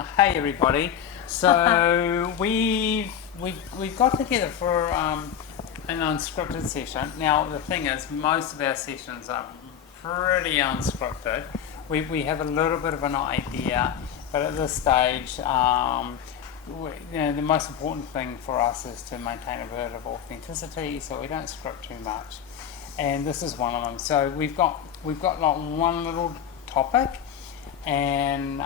Hey everybody. So we've got together for an unscripted session. Now the thing is, most of our sessions are pretty unscripted. We have a little bit of an idea, but at this stage, the most important thing for us is to maintain a bit of authenticity, so we don't script too much. And this is one of them. So we've got like one little topic, and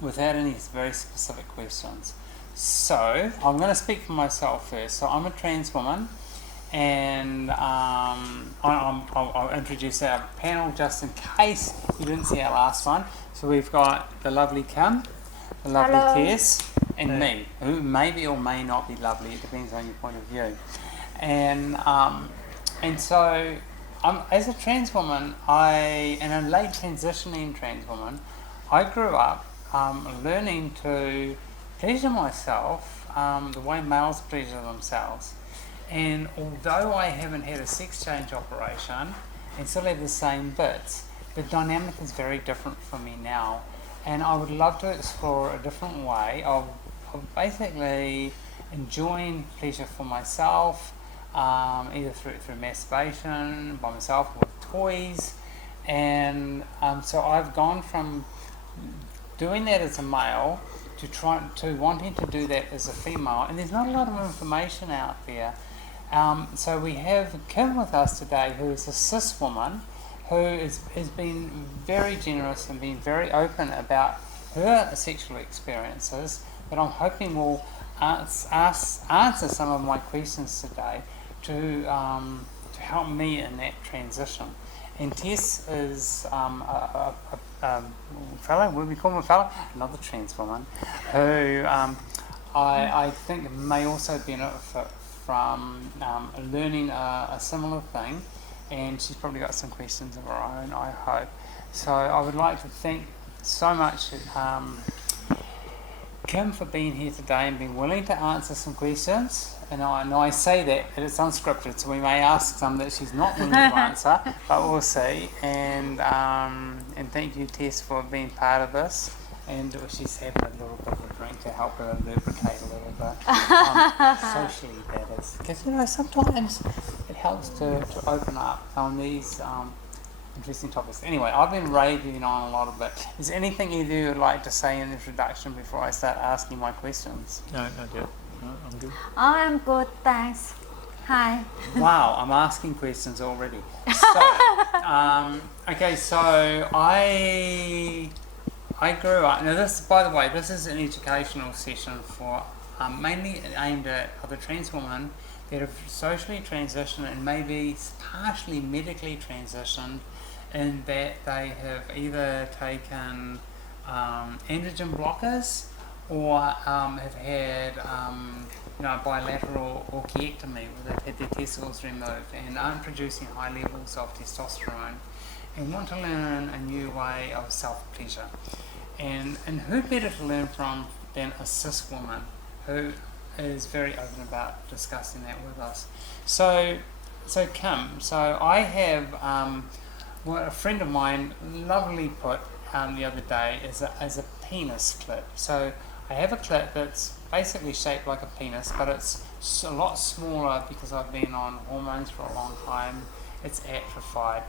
without any very specific questions. So I'm going to speak for myself first. So I'm a trans woman, and I'll introduce our panel just in case you didn't see our last one. So we've got the lovely Kim, the lovely Tess, and me, who maybe or may not be lovely. It depends on your point of view. And so as a trans woman, and a late transitioning trans woman, I grew up learning to pleasure myself the way males pleasure themselves. And although I haven't had a sex change operation and still have the same bits, the dynamic is very different for me now. And I would love to explore a different way of basically enjoying pleasure for myself, either through masturbation, by myself, with toys. And so I've gone from doing that as a male to wanting to do that as a female, and there's not a lot of information out there. So we have Kim with us today, who is a cis woman, who has been very generous and been very open about her sexual experiences, but I'm hoping will answer some of my questions today to help me in that transition. And Tess is a fellow, would we call him a fellow? Another trans woman, who I think may also benefit from learning a similar thing, and she's probably got some questions of her own, I hope. So I would like to thank so much Kim for being here today and being willing to answer some questions. And I say that it's unscripted, so we may ask some that she's not willing to answer, but we'll see. And thank you, Tess, for being part of this. And she's having a little bit of a drink to help her lubricate a little bit, socially, that is. Because, sometimes it helps to open up on these interesting topics. Anyway, I've been raving on a lot of it. Is there anything either you would like to say in the introduction before I start asking my questions? No, not yet. No, I'm good. Oh, I'm good, thanks. Hi. Wow, I'm asking questions already. So, okay, so I grew up. Now, this, by the way, this is an educational session for mainly aimed at other trans women that have socially transitioned and maybe partially medically transitioned, in that they have either taken androgen blockers or have had bilateral orchiectomy, where they've had their testicles removed and aren't producing high levels of testosterone and want to learn a new way of self-pleasure. And who better to learn from than a cis woman who is very open about discussing that with us. So Kim, I have what a friend of mine lovely put the other day as a penis clit. So I have a clit that's basically shaped like a penis, but it's a lot smaller because I've been on hormones for a long time. It's atrophied.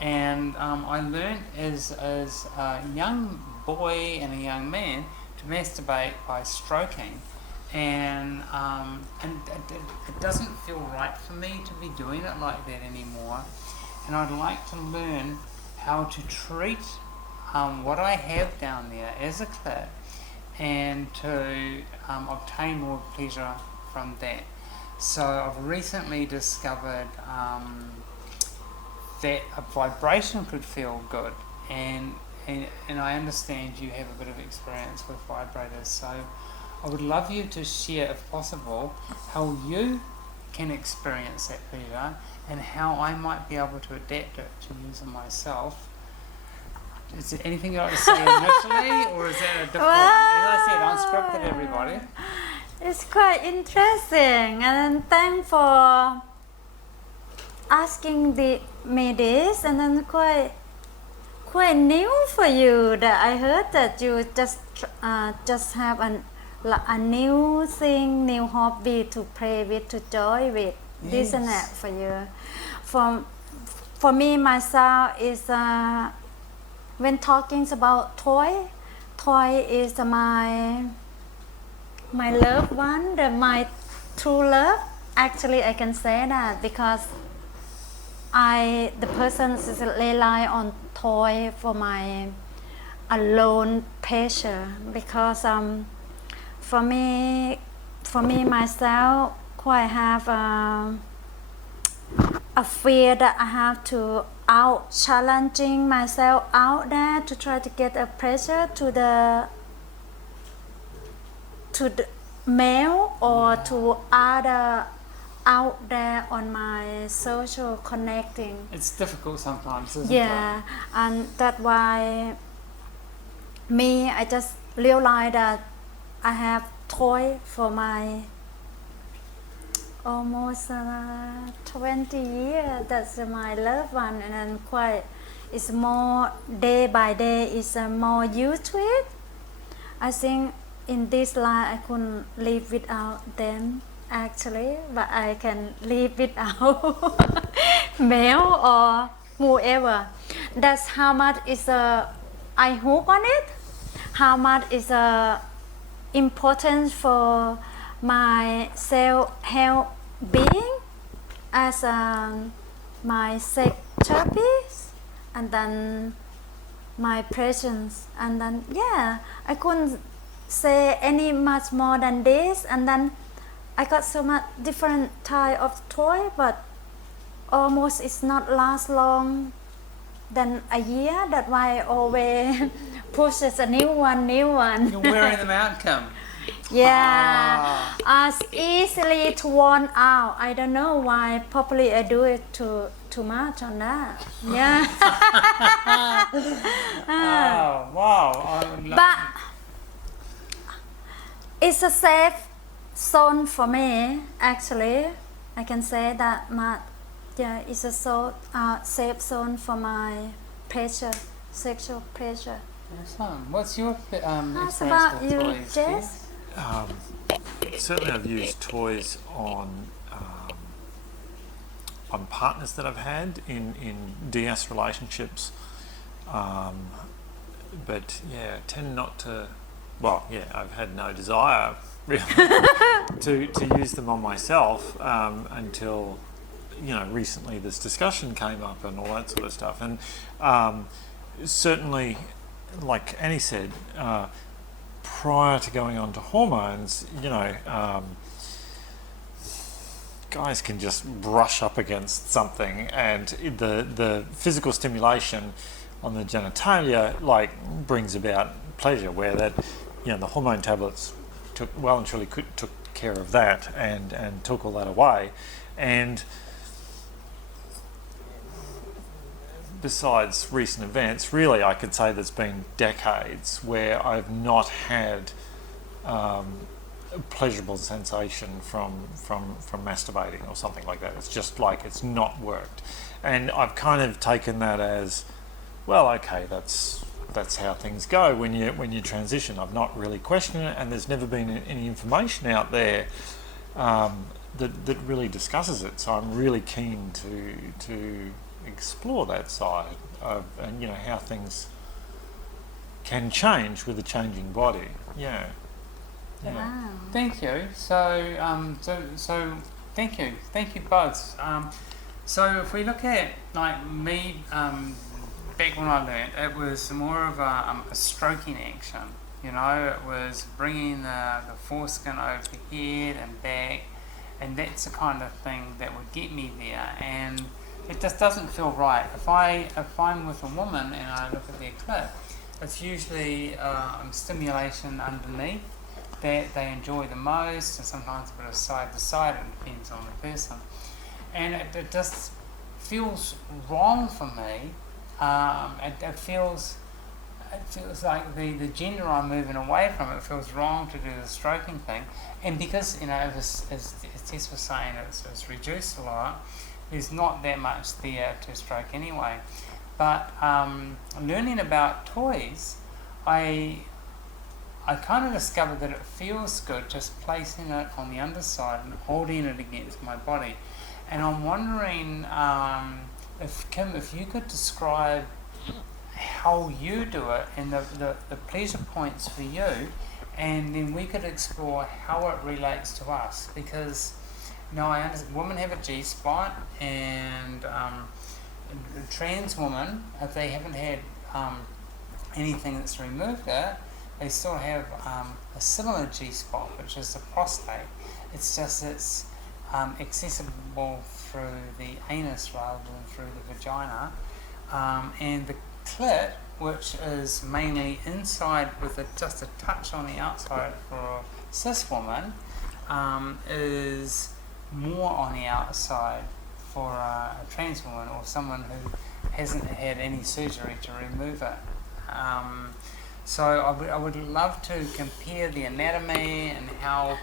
And I learned as a young boy and a young man to masturbate by stroking. And it doesn't feel right for me to be doing it like that anymore. And I'd like to learn how to treat what I have down there as a clit and to obtain more pleasure from that. So I've recently discovered that a vibration could feel good, and I understand you have a bit of experience with vibrators, so I would love you to share, if possible, how you can experience that pleasure and how I might be able to adapt it to use it myself. Is there anything you'd like to say initially, or is that a different one? As I said, unscripted, everybody. It's quite interesting, and thanks for asking me this, and then quite new for you. That I heard that you just have a new thing, new hobby to play with, to joy with. This and that Yes. for you. For me myself is when talking about toy is my loved one, my true love. Actually, I can say that because the person is rely on toy for my alone pleasure. Because for me myself, quite have a fear that I have to out challenging myself out there to try to get a pleasure to the male or to other out there on my social connecting. It's difficult sometimes, isn't Yeah, and that's why I just realize that I have toy for my almost 20 years. That's my loved one, and then quite it's more day by day is more used to it. I think in this life I couldn't live without them actually, but I can live without male or whoever. That's how much is I hook on it, how much is important for my self health being as my sex therapist, and then my presence, and then I couldn't say any much more than this. And then I got so much different type of toy, but almost it's not last long than a year. That's why I always pushes a new one. You're wearing them out, Kim. Yeah, as easily to worn out. I don't know why. Probably I do it too much on that. Yeah. Oh, wow. But it's a safe zone for me. Actually, I can say that much. Yeah, it's a safe zone for my pleasure, sexual pleasure. Awesome. What's your experience about with you, toys, Jess? Certainly, I've used toys on partners that I've had in DS relationships, but tend not to. Well, I've had no desire really to use them on myself until recently this discussion came up and all that sort of stuff. And certainly, like Annie said, prior to going on to hormones, guys can just brush up against something, and the physical stimulation on the genitalia brings about pleasure, where that the hormone tablets took care of that and took all that away. And besides recent events, really I could say there's been decades where I've not had a pleasurable sensation from masturbating or something like that. It's just it's not worked, and I've kind of taken that as, well, okay, that's how things go when you transition. I've not really questioned it, and there's never been any information out there that really discusses it. So I'm really keen to explore that side of, and how things can change with a changing body. Yeah. Wow. Thank you. So, so thank you both. So if we look at me, back when I learned, it was more of a stroking action. It was bringing the foreskin over the head and back, and that's the kind of thing that would get me there. And it just doesn't feel right. If I'm with a woman and I look at their clit, it's usually stimulation underneath that they enjoy the most, and sometimes a bit of side to side. It depends on the person, and it just feels wrong for me. It feels like the gender I'm moving away from. It feels wrong to do the stroking thing, and because as Tess was saying, it's reduced a lot. There's not that much there to stroke anyway. But learning about toys, I kind of discovered that it feels good just placing it on the underside and holding it against my body. And I'm wondering if Kim, if you could describe how you do it and the pleasure points for you, and then we could explore how it relates to us. Because I understand women have a G-spot, and trans women, if they haven't had anything that's removed it, they still have a similar G-spot, which is the prostate. It's just it's accessible through the anus rather than through the vagina, and the clit, which is mainly inside with just a touch on the outside for a cis woman, is more on the outside for a trans woman or someone who hasn't had any surgery to remove it. So I would love to compare the anatomy and how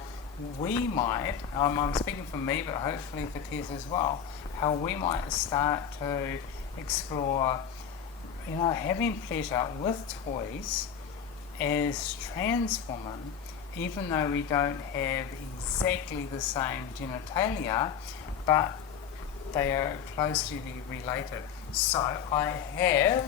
we might, I'm speaking for me, but hopefully for Tess as well, how we might start to explore, having pleasure with toys as trans women, even though we don't have exactly the same genitalia, but they are closely related. So I have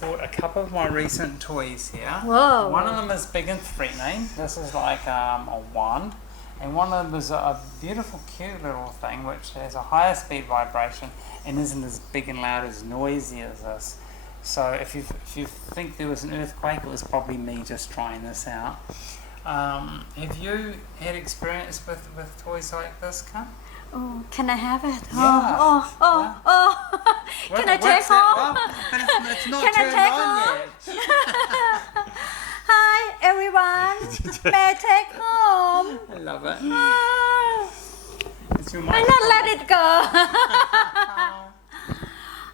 bought a couple of my recent toys here. Whoa. One of them is big and threatening. This is like a wand. And one of them is a beautiful, cute little thing which has a higher speed vibration and isn't as big and loud, as noisy as this. So if you think there was an earthquake, it was probably me just trying this out. Have you had experience with toys like this, Kim? Oh, can I have it? Yeah. Oh. Can I take home? Well, but it's not Can I turned take on home? Hi, everyone. May I take home? yet. I love it. Ah, It's your I not let it go.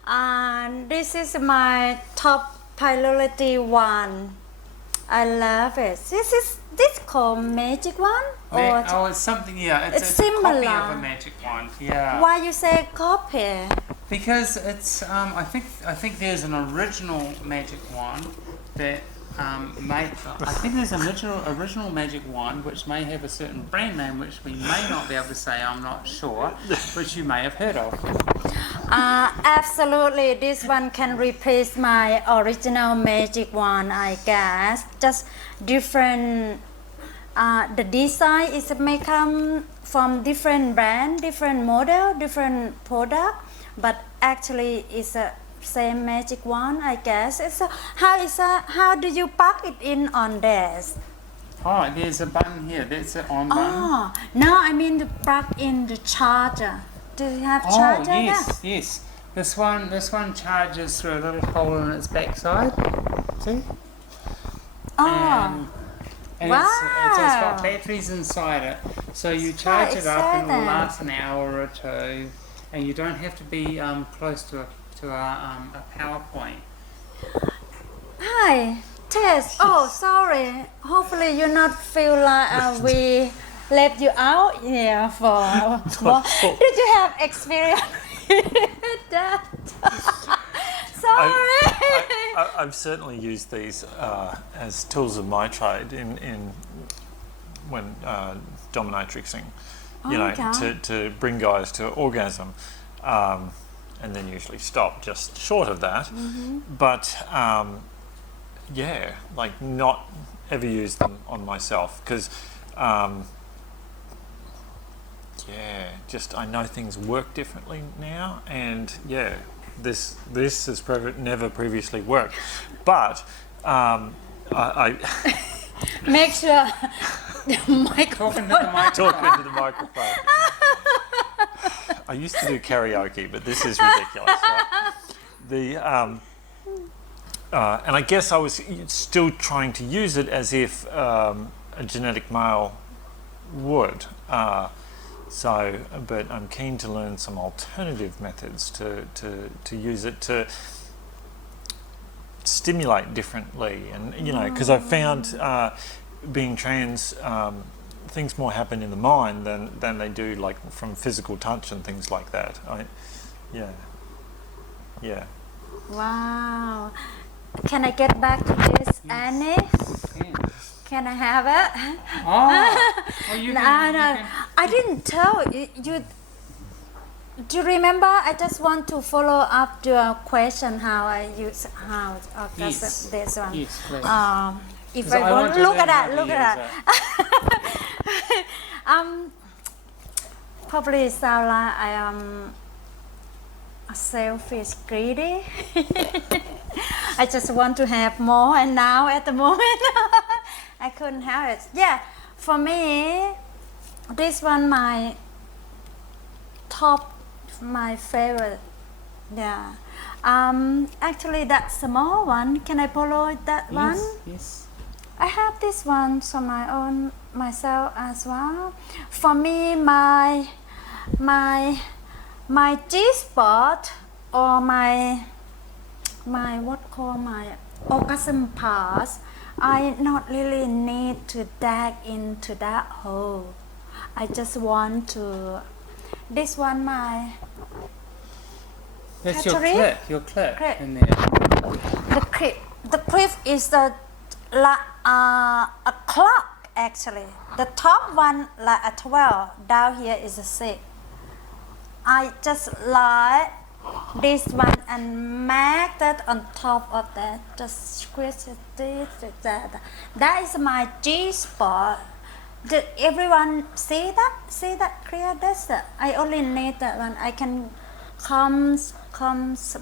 And this is my top priority one. I love it. This called magic one? Or it's something. Yeah, it's a similar. copy of a magic wand. Yeah. why you say copy? Because it's. I think there's an original magic wand that. I think there's an original magic wand which may have a certain brand name which we may not be able to say, I'm not sure, which you may have heard of. Absolutely, this one can replace my original magic wand, I guess. Just different. The design is may come from different brand, different model, different product, but actually it's a same magic wand, I guess. How do you plug it in on this? Oh, there's a button here. That's it on button. Oh, no, I mean to plug in the charger. Do you have charger there? Yes. This one charges through a little hole in its backside. See? Oh, And wow. it's got batteries inside it, so you charge it up and it'll last an hour or two, and you don't have to be close to a PowerPoint. Hi, Tess. Oh, sorry. Hopefully you not feel like we left you out here for. Did you have experience with that? Sorry. I've certainly used these as tools of my trade in when dominatrixing, to bring guys to orgasm, and then usually stop just short of that. Mm-hmm. But not ever use them on myself because I know things work differently now, and this has never previously worked, but I Make sure the microphone. talk into the microphone. I used to do karaoke, but this is ridiculous. Right? And I guess I was still trying to use it as if a genetic male would. But I'm keen to learn some alternative methods to use it to stimulate differently, and because I found being trans, things more happen in the mind than they do like from physical touch and things like that. Wow. Can I get back to this, Annie? Yeah. Can I have it? Oh, you No, can, no. you can. I didn't tell you. Do you remember? I just want to follow up your question how I use how orgasm Yes. this one. Yes, please. If 'Cause I I want want to look learn at how that, to look use at that. Probably sound like I am a selfish, greedy. I just want to have more, and now at the moment I couldn't have it. Yeah, for me, this one my favorite. Yeah. Actually, that small one. Can I borrow that one? Yes, yes. I have this one for my own myself as well. For me, my G spot or my what call my orgasm parts, I not really need to dig into that hole. I just want to. This one my That's Catherine? your clip Clip. in there. the clip. The clip is a clock actually. The top one like a 12. Down here is a 6. I just like this one and make that on top of that. Just squeeze it like that. That is my G spot. Did everyone see that? See that clear? That's it. I only need that one. I can comes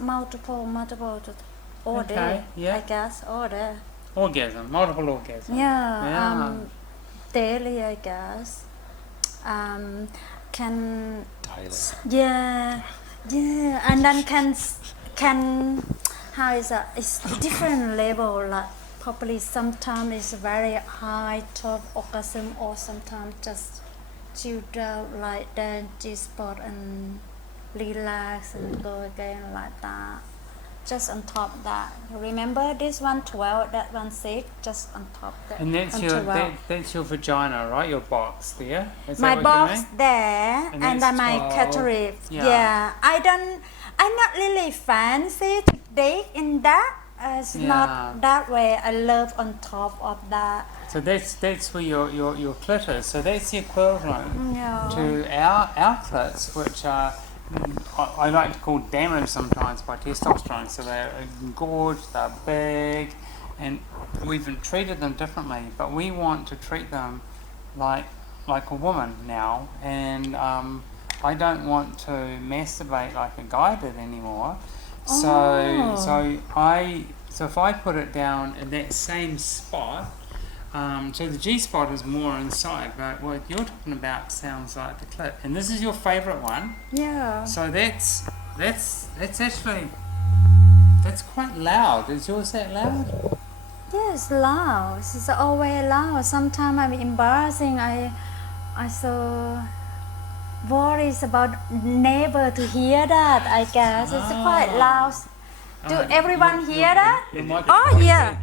multiple all day. Okay, yeah. I guess all day. Orgasm, multiple orgasms. Yeah. Daily I guess. Can Daily. yeah, and then can how is that? It's different level. Like probably sometimes it's very high top orgasm, or sometimes just chill out like that G spot and relax and go again like that. Just on top of that. Remember this one 12, that one 6, just on top that. And that's on your 12. that's your vagina, right? Your box there. Is My that what box you mean? there, And and that's then my 12. cataract. Yeah. Yeah. I'm not really fancy to dig in that. It's Yeah. not that way. I love on top of that. So that's where your clit is. So that's the equivalent Yeah. to our clits, which are I like to call damaged sometimes by testosterone. So they're engorged, they're big, and we've treated them differently. But we want to treat them like a woman now, and I don't want to masturbate like a guy did anymore. Oh. So if I put it down in that same spot. So the G spot is more inside, but what you're talking about sounds like the clit. And this is your favourite one. Yeah. So that's actually quite loud. Is yours that loud? Yeah, it's loud. It's always loud. Sometimes I'm embarrassing. I so worries about neighbor to hear that. I guess it's quite loud. Do everyone hear that? Your Oh yeah.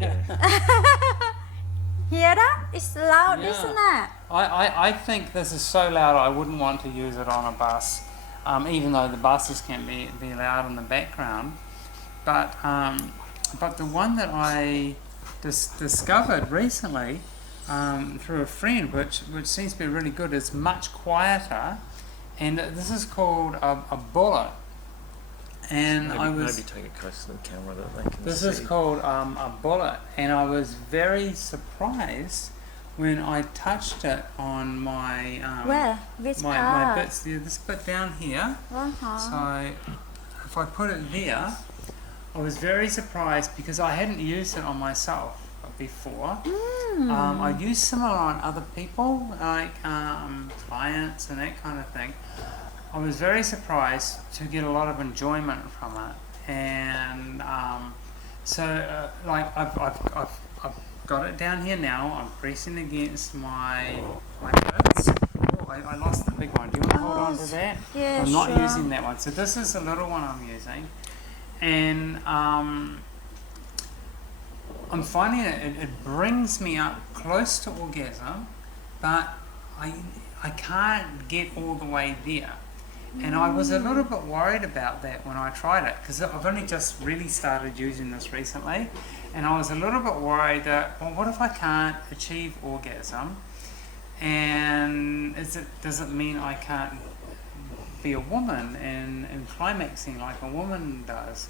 Hear that? It's loud, Yeah. isn't it? I think this is so loud I wouldn't want to use it on a bus, even though the buses can be loud in the background. But the one that I discovered recently through a friend, which seems to be really good, is much quieter, and this is called a bullet. And Maybe take it close to the camera that they can This see. is called a bullet, and I was very surprised when I touched it on my Where? Which my part? bits there. This bit down here. Uh-huh. So if I put it there, I was very surprised because I hadn't used it on myself before. I used similar on other people, like clients and that kind of thing. I was very surprised to get a lot of enjoyment from it, and like I've got it down here now. I'm pressing against my bits. Oh, I lost the big one. Do you want to hold on to that? Yeah, I'm not sure. using that one. So this is the little one I'm using, and I'm finding it brings me up close to orgasm, but I can't get all the way there. And I was a little bit worried about that when I tried it, because I've only just really started using this recently, and I was a little bit worried that, well, what if I can't achieve orgasm, and does it mean I can't be a woman and climaxing like a woman does?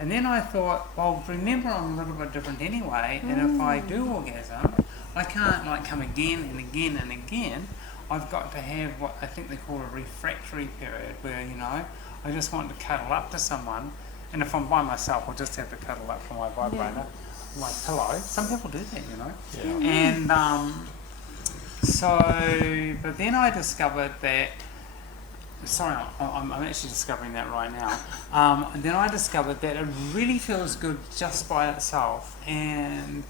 And then I thought, well, remember, I'm a little bit different anyway, and if I do orgasm, I can't like come again and again and again. I've got to have what I think they call a refractory period, where, you know, I just want to cuddle up to someone, and if I'm by myself, I'll just have to cuddle up to my vibrator, my pillow. Some people do that, you know. Yeah. And but then I discovered that. Sorry, I'm actually discovering that right now. And then I discovered that it really feels good just by itself, and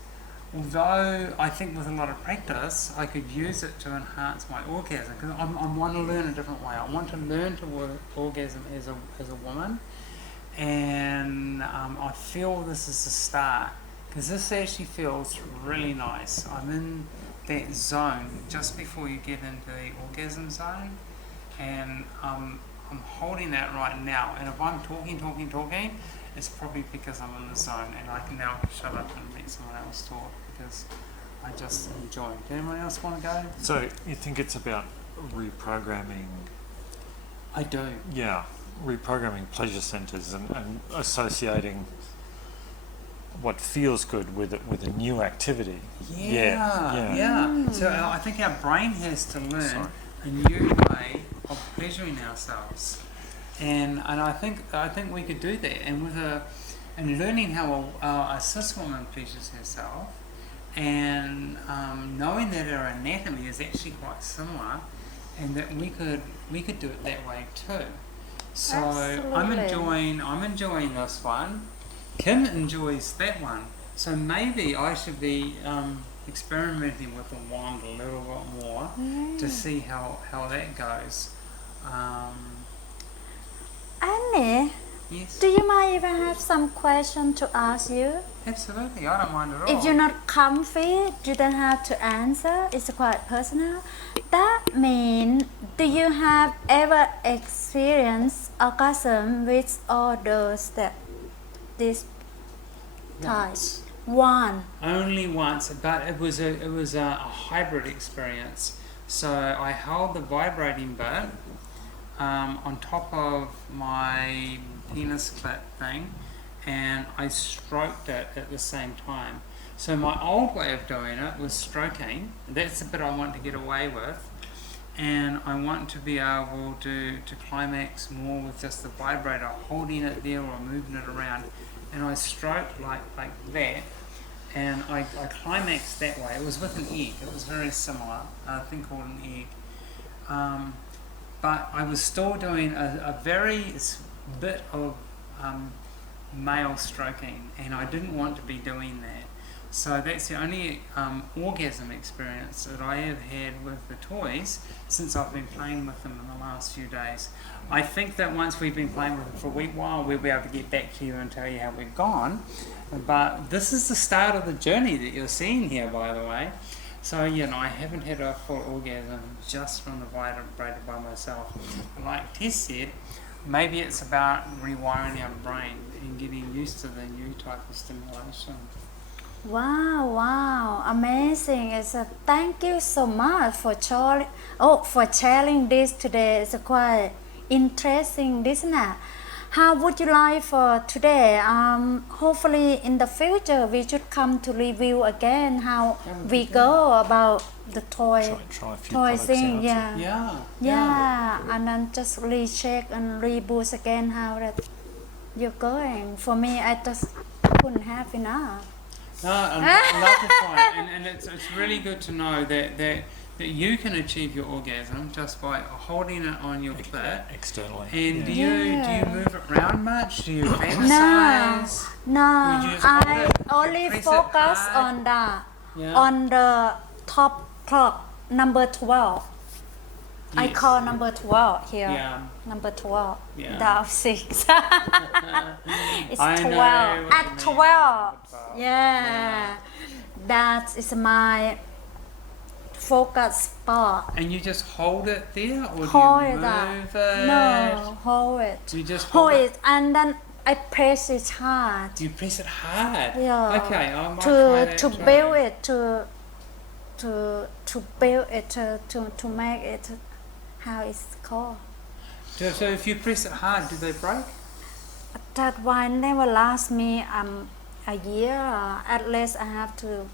although I think with a lot of practice I could use it to enhance my orgasm, because I want to learn a different way. I want to learn to orgasm as a woman, and I feel this is the start, because this actually feels really nice. I'm in that zone just before you get into the orgasm zone, and I'm holding that right now, and if I'm talking, it's probably because I'm in the zone, and I can now shut up and let someone else talk, because I just enjoy it. Does anyone else want to go? So you think it's about reprogramming? I do. Yeah, reprogramming pleasure centers and associating what feels good with a new activity. Yeah. So I think our brain has to learn a new way of pleasuring ourselves, and I think we could do that, and learning how a cis woman pleasures herself, and knowing that our anatomy is actually quite similar, and that we could do it that way too. So Absolutely. I'm enjoying this one. Kim enjoys that one. So maybe I should be experimenting with the wand a little bit more to see how that goes. Annie, Yes, do you mind if I have some question to ask you? absolutely. I don't mind at all. If you're not comfy, you don't have to answer. It's quite personal. That means, do you have ever experienced orgasm with all those that this type? One. Only once, but it was a hybrid experience. So I held the vibrating bit on top of my penis clit thing, and I stroked it at the same time. So my old way of doing it was stroking. That's the bit I want to get away with, and I want to be able to climax more with just the vibrator, holding it there or moving it around, and I stroked like that, and I climaxed that way. It was with an egg. It was very similar, a thing called an egg. But I was still doing a very bit of male stroking, and I didn't want to be doing that. So that's the only orgasm experience that I have had with the toys since I've been playing with them in the last few days. I think that once we've been playing with them for a wee while, we'll be able to get back to you and tell you how we've gone. But this is the start of the journey that you're seeing here, by the way. So, I haven't had a full orgasm just from the vibrator by myself. Like Tess said, maybe it's about rewiring our brain and getting used to the new type of stimulation. Wow, amazing. Thank you so much for sharing this today. It's quite interesting, isn't it? How would you like for today? Hopefully in the future we should come to review again how we go about the toy Try a few toy products thing. out. Yeah, and then just recheck and reboost again how that you're going. For me, I just couldn't have enough. No, I love the fight, and it's really good to know that you can achieve your orgasm just by holding it on your clit Externally. And do you move it around much? Do you No, fantasize? no. You just hold I it, only press it focus hard. on the Yeah. on the top clock number 12. I Yes. call number 12 here. Yeah. Number 12. Yeah. Down 6. It's I know 12. what At you mean. 12. Number 12. Yeah. That is my focus spot. And you just hold it there, or Hold do you it move up. it? No, hold it. You just Hold it, and then I press it hard. You press it hard. Yeah. Okay, I might try To that. to too. build it to build it to make it how it's called. So if you press it hard, do they break? That one never last me a year. At least I have to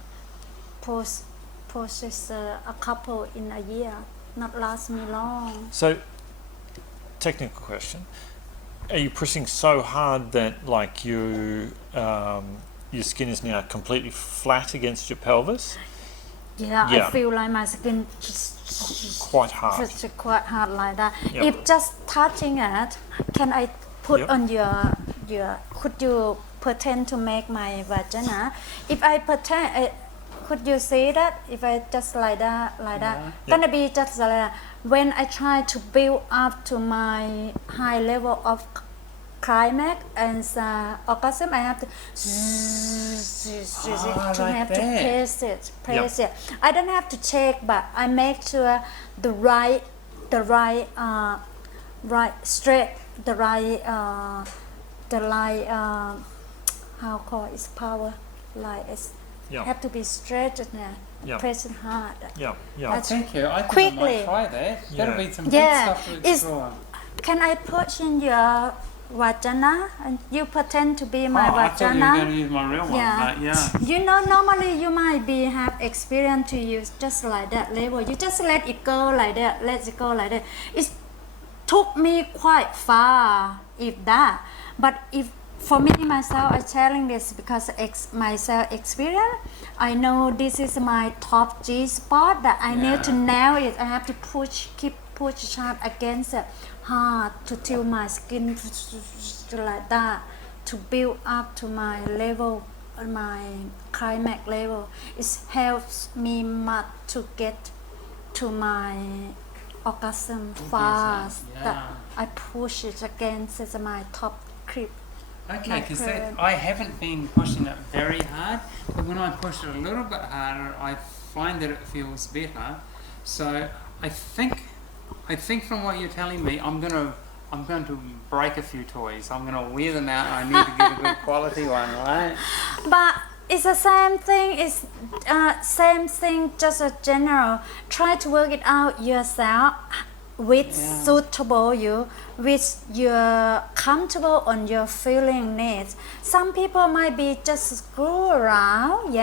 process a couple in a year. Not last me long. So, technical question: are you pressing so hard that like your skin is now completely flat against your pelvis? Yeah, Yeah. I feel like my skin Quite hard. it's quite hard like that. Yep. If just touching it, can I put Yep. on your? Could you pretend to make my vagina? If I pretend, could you see that? If I just like that, Yeah. gonna be just like that. When I try to build up to my high level of climax and orgasm, I have to like have that. to press it. I don't have to check, but I make sure the right straight, the right how called it's power, like it's Yeah. have to be straight now. Yeah. Press it hard. Yeah. Yeah. That's- Thank you. I think I Quickly. might try that. That'll Yeah. be some good Yeah, stuff to it's- explore. Can I push in your vagina and you pretend to be my I thought you were going vagina? to use my real one. Yeah. But yeah. You know, normally you might be have experience to use just like that level. You just let it go like that. Let it go like that. It took me quite far, if that. But if for me myself, I'm telling this because myself experience. I know this is my top G spot that I need to Yeah. nail it. I have to keep push hard against it, hard to till my skin like that, to build up to my level, my climax level. It helps me much to get to my orgasm fast. yeah. That I push it against it's my top grip. Okay, My because current- I haven't been pushing it very hard, but when I push it a little bit harder, I find that it feels better. So I think from what you're telling me, I'm going to break a few toys. I'm going to wear them out. I need to get a good quality one, right? But it's the same thing. It's same thing, just a general. Try to work it out yourself with Yeah. suitable you, which you're comfortable on your feeling needs. Some people might be just screw around,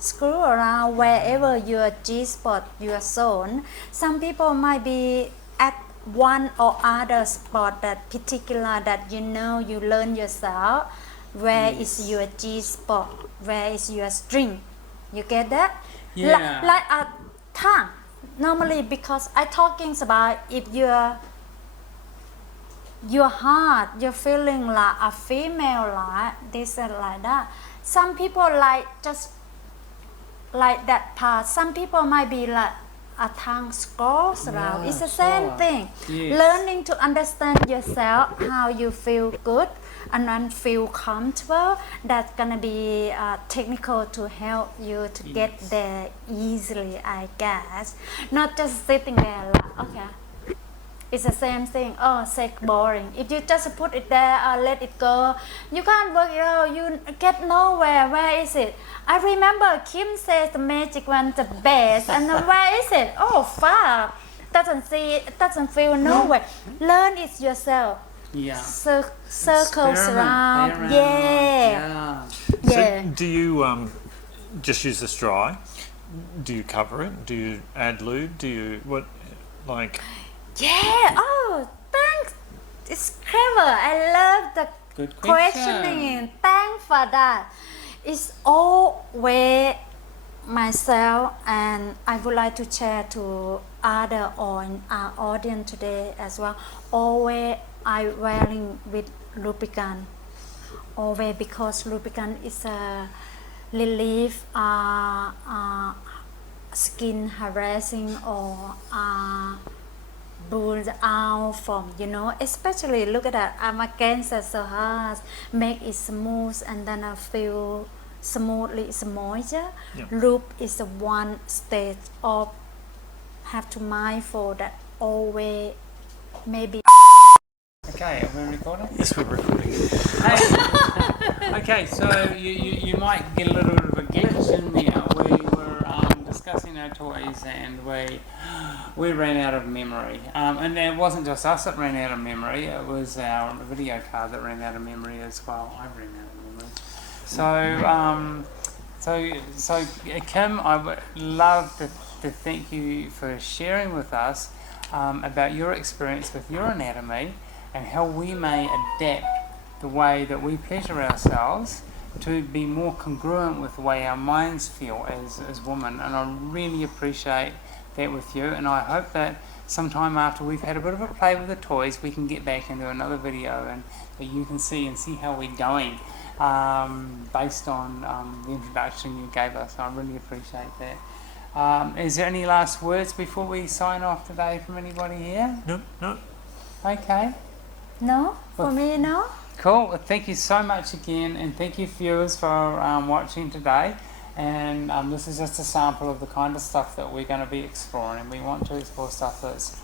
screw around wherever your G spot, your zone. Some people might be at one or other spot that particular that you know you learn yourself. Where is your G spot? Where is your string? You get that? Yeah. Like a tongue. Normally, because I talking about if your heart, you're feeling like a female, like this and like that. Some people like just like that part. Some people might be like a tongue scrolls around. Yeah, It's the same sure. thing. Yes. Learning to understand yourself, how you feel good and then feel comfortable. That's gonna be technical to help you to get Yes. there easily, I guess. Not just sitting there like, okay. It's the same thing. Oh, sex boring. If you just put it there or let it go, you can't work it out. You get nowhere. Where is it? I remember Kim says the magic one, the best. And then where is it? Oh, far. Doesn't see it. Doesn't feel nowhere. Learn it yourself. Yeah. Circles Experiment, around. play around. Yeah. So Yeah. do you just use this dry? Do you cover it? Do you add lube? Do you what like? Yeah. Oh, thanks. It's clever. I love the Good question. questioning. Thanks for that. It's always myself, and I would like to share to other on our audience today as well. Always I wearing with lubricant. Always, because lubricant is a relief skin harassing or burns out from, especially look at that, I'm against it so hard, make it smooth and then I feel smoothly, it's moisture. Yeah. Loop is one stage of have to mindful that always maybe Okay, are we recording? Yes, we're recording. Hey. Okay, so you might get a little bit of a glitch in there. We were discussing our toys and we ran out of memory. And it wasn't just us that ran out of memory, it was our video card that ran out of memory as well. I ran out of memory. So Kim, I would love to thank you for sharing with us about your experience with your anatomy and how we may adapt the way that we pleasure ourselves to be more congruent with the way our minds feel as women. And I really appreciate that with you, and I hope that sometime after we've had a bit of a play with the toys, we can get back into another video and that you can see how we're going based on the introduction you gave us. I really appreciate that. Is there any last words before we sign off today from anybody here? No. Okay. no for me no. Cool. Well, thank you so much again, and thank you viewers for watching today. And this is just a sample of the kind of stuff that we're going to be exploring. And we want to explore stuff that's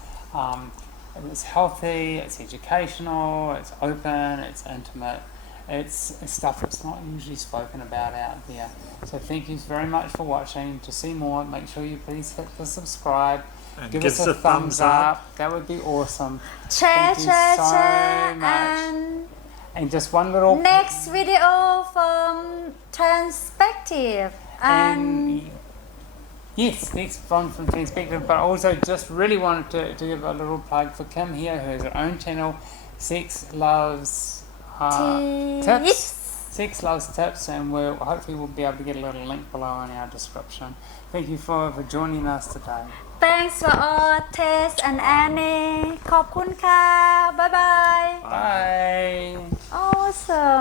healthy, it's educational, it's open, it's intimate. It's stuff that's not usually spoken about out there. So thank you very much for watching. To see more, make sure you please hit the subscribe. And Give us a thumbs up. That would be awesome. Share, Thank you share, so share, much. and And just one little next video from Transpective and yes, next one from Transpective. But I also just really wanted to give a little plug for Kim here, who has her own channel, Sex Loves Tips. Sex Loves Tips, and hopefully we'll be able to get a little link below in our description. Thank you for joining us today. thanks for all Tess and Annie ขอบคุณค่ะ bye bye Bye. awesome